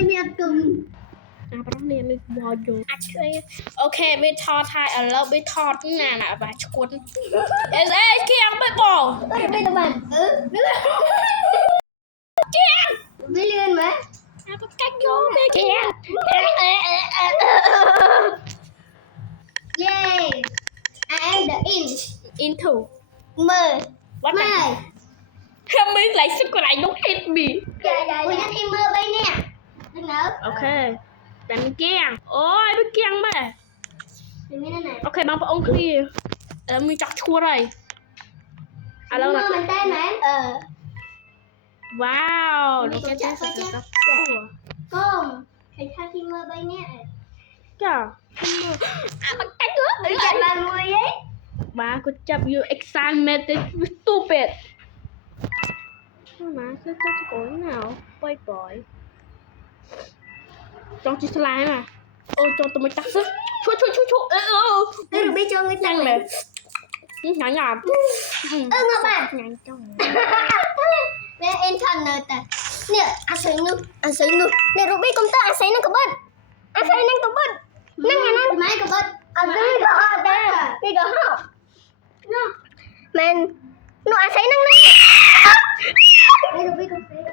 ยมีกึ่งประเด็นมันวอลอยู่โอเคไม่ทอดไทยแล้วไม่ทอดงานอะแบบชนเอ๊ะเกียงไม่บอกไม่ตะบันเกียงไม่เลื่อนไหมก็กักโยนเกียงเย้ and the into มือ what ไม่ ทำไมไหลสักไหลต้องเห็นบี คุณจะทีมือไปเนี่ยนึกเนอะ โอเคเป็นเกียงโอ้ยเป็นเกียงไหม ถึงไม่นั่นไหน โอเคบางพระองค์คือมีจักชั่วอะไรแล้ว มือมันได้ไหมว้าวเราจะได้สักตัว ก้มใช้ท่าทีมือไปเนี่ย จ้ามันกักเยอะ จัดมามือเย้ มากูจับ you excited stupid มาคือจะโกนหนาวปล่อยจองจิสไลน์มาโอ้จองตัวไม่ตักซึช่วยหรือไม่จงไม่จังเลย หยาบงอบ้าน หยาจ้อง และเอ็นทันเนอร์แต่เนี่ยอาศัยนุเนี่ยรูบี้คอมเตอร์อาศัยนั่งกับบ้านอาศัยนั่งกับบ้านนั่งไงนั่งไม่กับบ้านอาศัยกับบ้านนี่ก็ห้าวมันหนูอาศัยนั่งไม่รูบี้คอมเตอร์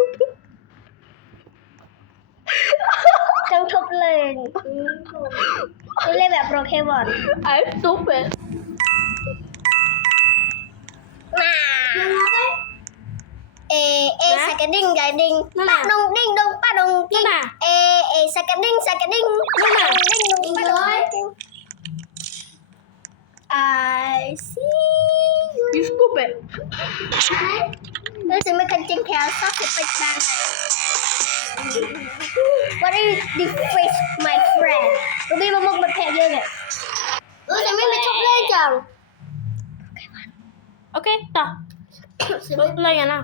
จังทุบเลยเล่นแบบโปเกมอน I'm stupid สักกระดิ่งไก่ดิ่งป้าดงดิ่งดงป้าดงดิ่งสักกระดิ่งดิ่งดงป้าดงดิ่ง I see you stupid รู้สึกไม่คันจริงแถวชอบสุดไปบ้าง What is the face my friend รูบี้มามองมันแพ้เยอะเนี่ยแต่ไม่ชอบเล่นจัง โอเคต่ออะไรกันนะ